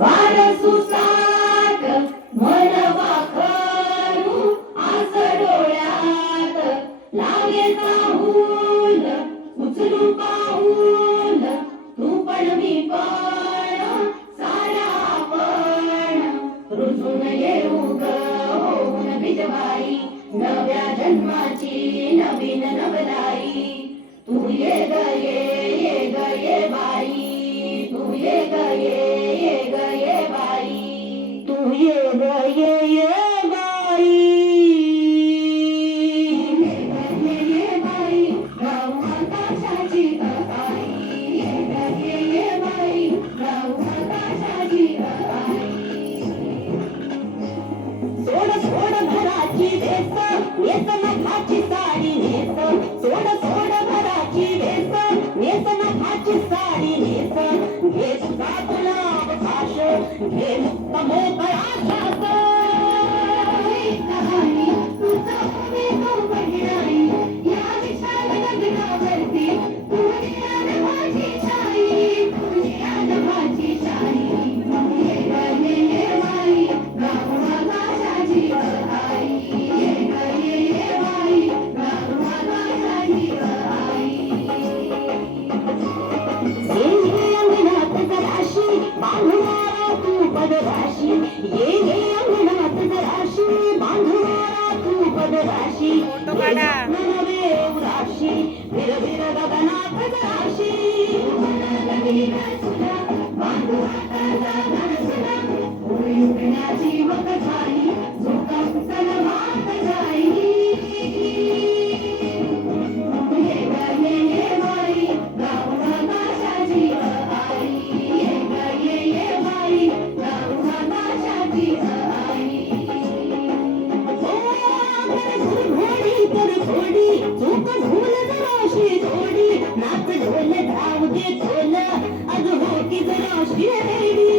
वार सुसाट मन वाखरू आस डोळ्यात लागे चाहूल उचलू पाऊल तू पण मी पण साऱ्या आपण रुजून येऊ ग होऊन विधवाई नव्या जन्माची नवीन नवलाई तू ये ग ये ग ये बाई तू ये ग ये बाई तू ये ग ये बाई ये बाई गाऊ आकाशाची आई ये बाई गाऊ आकाशाची आई सोड सोड भराची वेस नेस नखाची साडी नेस सोड सोड भराची वेस नेस नखाची साडी नेस घे तुझा गुलाब भाष घे मुक्त मोकळा श्वास कहाणी तुझा तो बहिणाई या विशाल गगनावरती तुझी आन माझी छाई तुझी आन माझी छाई ये बाई गाऊ आकाशाची आई ये बाई गाऊ आकाशाची आई ये अंगणात जराशी बांधणारा तू पदराशी ये अंगणात जराशी बांधणारा तू पदराशी नवे उदाशी विर विर गगनात जराशी बांधू हाताचा धनसुरा उडण्याची मग झाली झोका सलमात जाई ये बाई गाऊ आकाशाची आई ये बाई गाऊ आकाशाची आई घोडी तर थोडी चूक भूल जराशी थोडी नाच ढोल धाव दे ढोल अग हो की जराशी रेडी